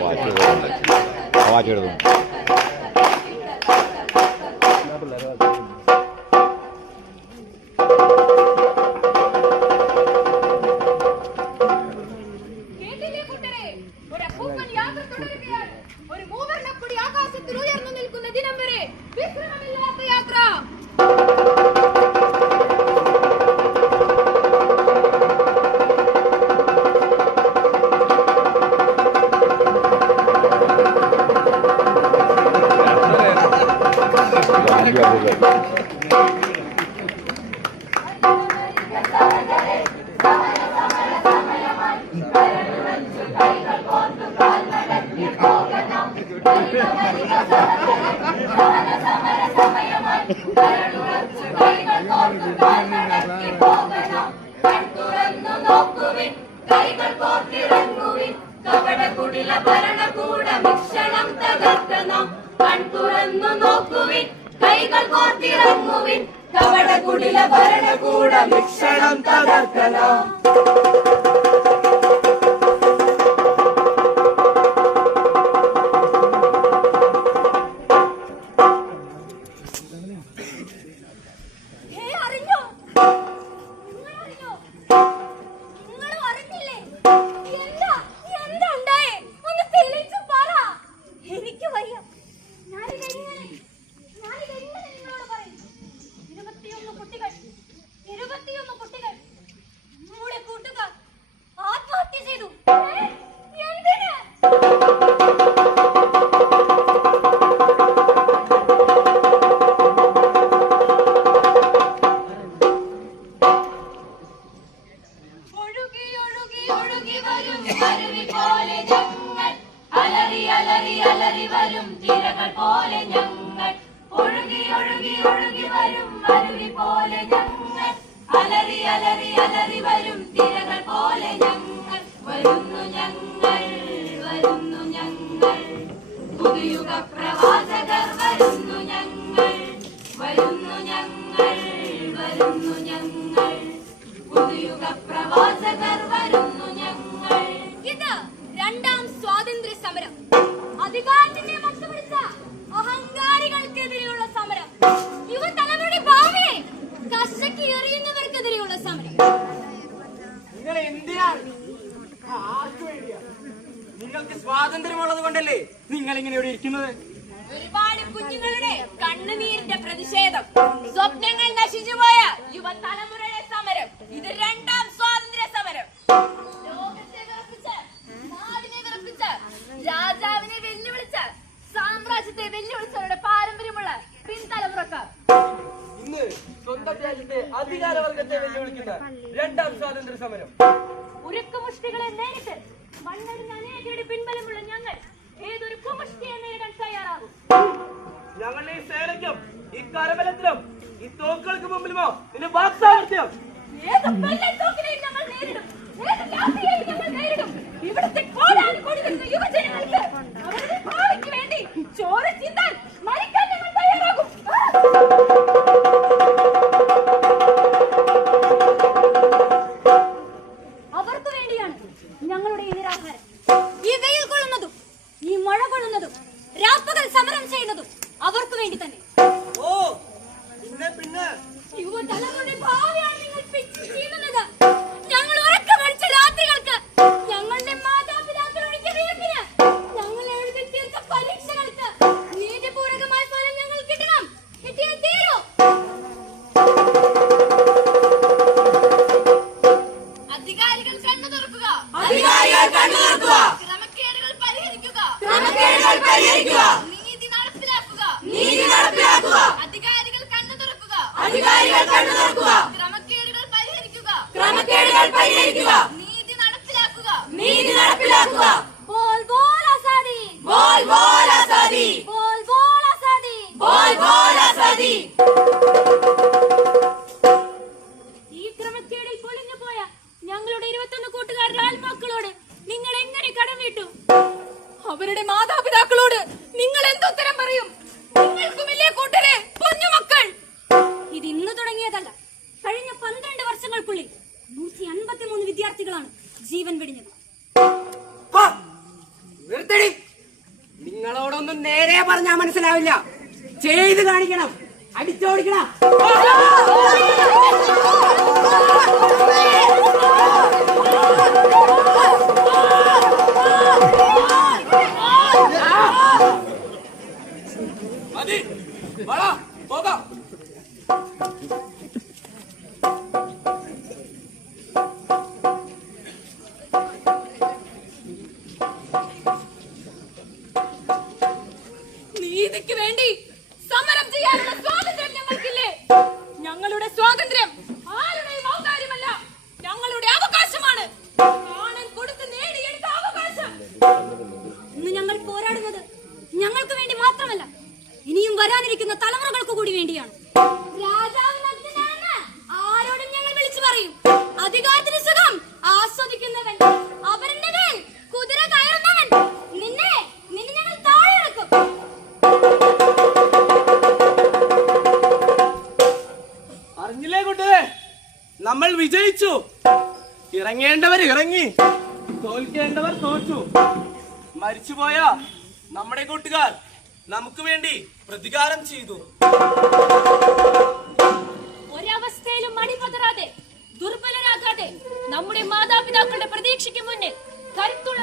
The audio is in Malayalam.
വാച്ചെടുക്കും. നിങ്ങൾക്ക് സ്വാതന്ത്ര്യമുള്ളത് കൊണ്ടല്ലേ നിങ്ങൾ ഇങ്ങനെ ഇവിടെ ഇരിക്കുന്നത്? ഒരുപാട് കുഞ്ഞുങ്ങളുടെ കണ്ണുനീരിന്റെ പ്രതിഷേധം, സ്വപ്നങ്ങൾ നശിച്ചുപോയ യുവതലമുറയുടെ സമരം. ഇത് രണ്ടാം സ്വാതന്ത്ര്യ സമരം. ലോകത്തെ വിറപ്പിച്ച്, നാടിനെ വിറപ്പിച്ച്, രാജാവിനെ വെല്ലുവിളിച്ച്, സാമ്രാജ്യത്തെ വെല്ലുവിളിച്ചവരുടെ പാരമ്പര്യമുള്ള പിൻതലമുറക്കാർ ഇന്ന് സ്വന്തം രാജ്യത്തെ അധികാരവർഗത്തെ വെല്ലുവിളിക്കുന്ന രണ്ടാം സ്വാതന്ത്ര്യ സമരം. ഉരുക്കുമുഷ്ടികളെ നേരിട്ട് മണ്ണടിഞ്ഞ അനേകരുടെ പിൻബലമുള്ള ഞങ്ങൾ ഏതൊരു കുമുഷ്ടിയെ നേരിടാൻ തയ്യാറാകും. ഞങ്ങളുടെ ഈ സേനയ്ക്കും ഈ കരബലത്തിലും ഈ തോക്കുകൾക്ക് മുമ്പിലുമോ ഇതിന് വാക്സാമർത്ഥ്യം. ഏത് തോക്കിനെയും ഞങ്ങൾ നേരിടും, ഏത് ലാത്തിയെയും ഞങ്ങൾ നേരിടും. ഇവിടുത്തെ കോടാനുകോടി വരുന്ന യുവജനങ്ങൾക്ക് അവരുടെ ഭാവിക്ക് വേണ്ടി ചോര ചിന്താൻ മരിക്കാൻ ഞങ്ങൾ തയ്യാറാകും. അവർക്ക് വേണ്ടിയാണ് ഞങ്ങളുടെ ഈ നിരാഹാരം. ഈ വെയിൽ കൊള്ളുന്നതും ഈ മഴ കൊള്ളുന്നതും രാപ്പകൽ സമരം ചെയ്യുന്നതും അവർക്ക് വേണ്ടി തന്നെ. പിന്നെ യുവതലമുറയുടെ ഭാവിയാണ് നിങ്ങൾ പിച്ച് ചെയ്യുന്നത്. ഞങ്ങൾ ഉറക്കമടിച്ച രാത്രികൾക്ക്, ഞങ്ങളുടെ മാതാപിതാക്കൾ ഒഴുകിയ വിയർപ്പിന്, ഞങ്ങൾ എഴുതി തീർത്ത പരീക്ഷകൾക്ക് നീതിപൂർവകമായ ഫലം ഞങ്ങൾ കിട്ടണം. കിട്ടിയാൽ തീരൂ. അധികാരികൾ കണ്ണു തുറക്കുക, അധികാരികൾ കണ്ണു തുറക്കുക. ക്രമക്കേടുകൾ പരിഹരിക്കുക, ക്രമക്കേടുകൾ പരിഹരിക്കുക. നീതി നടപ്പിലാക്കുക, നീതി നടപ്പിലാക്കുക. അധികാരികൾ കണ്ണു തുറക്കുക, അധികാരികൾ കണ്ണു തുറക്കുക. ക്രമക്കേടുകൾ പരിഹരിക്കുക, ക്രമക്കേടുകൾ പരിഹരിക്കുക. നീതി നടപ്പിലാക്കുക, നീതി നടപ്പിലാക്കുക. Ball ball Azadi, ball ball Azadi, ball ball Azadi, ball ball Azadi. ഈ ക്രമക്കേടിൽ പൊളിഞ്ഞു പോയ ഞങ്ങളുടെ 21 കൂട്ടുകാരുടെ ആത്മാക്കളോട് നിങ്ങൾ എങ്ങനെ കടം വീട്ടും? അവരുടെ മാതാപിതാക്കളോട് നിങ്ങൾ എന്തുത്തരം പറയും? നിങ്ങൾക്കുമില്ലേ കൂട്ടരെ കുഞ്ഞുമക്കൾ? ഇത് ഇന്ന് തുടങ്ങിയതല്ല. കഴിഞ്ഞ 12 വർഷങ്ങൾക്കുള്ളിൽ 153 വിദ്യാർത്ഥികളാണ് ജീവൻ വെടിഞ്ഞത്. നിർത്തടി. നിങ്ങളോടൊന്നും നേരെ പറഞ്ഞാ മനസ്സിലാവില്ല. ചെയ്ത് കാണിക്കണം. അടിച്ചോടിക്കണം. മതി, വാടാ, പോകാം. നീതിക്ക് വേണ്ടി സമരം ചെയ്യാനുള്ള സ്വാതന്ത്ര്യം ഞങ്ങൾക്കില്ലേ? ഞങ്ങളുടെ സ്വാതന്ത്ര്യം ആരുടെയും ഔദാര്യമല്ല, ഞങ്ങളുടെ അവകാശമാണ്. പ്രാണൻ കൊടുത്ത് നേടിയെടുത്ത അവകാശം. ഇന്ന് ഞങ്ങൾ പോരാടുന്നത് ഞങ്ങൾക്ക് വേണ്ടി മാത്രമല്ല, ഇനിയും വരാനിരിക്കുന്ന തലമുറകൾക്ക് കൂടി വേണ്ടിയാണ്. രാജാവിന് ആരോടും ഞങ്ങൾ വിളിച്ചു പറയും. അധികാരത്തിന് സുഖം ആസ്വദിക്കുന്നവൻ, അവരുടെ മേൽ കുതിര കയറുന്നവൻ, നിന്നെ ഞങ്ങൾ താഴെ ഇറക്കും. അറിഞ്ഞില്ലേ കൂട്ടരെ, നമ്മൾ വിജയിച്ചു. ഇറങ്ങേണ്ടവർ ഇറങ്ങി, തോൽക്കേണ്ടവർ തോറ്റു. മരിച്ചുപോയ നമ്മുടെ കൂട്ടുകാർ നമുക്ക് വേണ്ടി പ്രതികാരം ചെയ്തു. ഒരവസ്ഥയിലും മടിപതറാതെ, ദുർബലരാകാതെ, നമ്മുടെ മാതാപിതാക്കളുടെ പ്രതീക്ഷയ്ക്ക് മുന്നിൽ കരുത്തുള്ള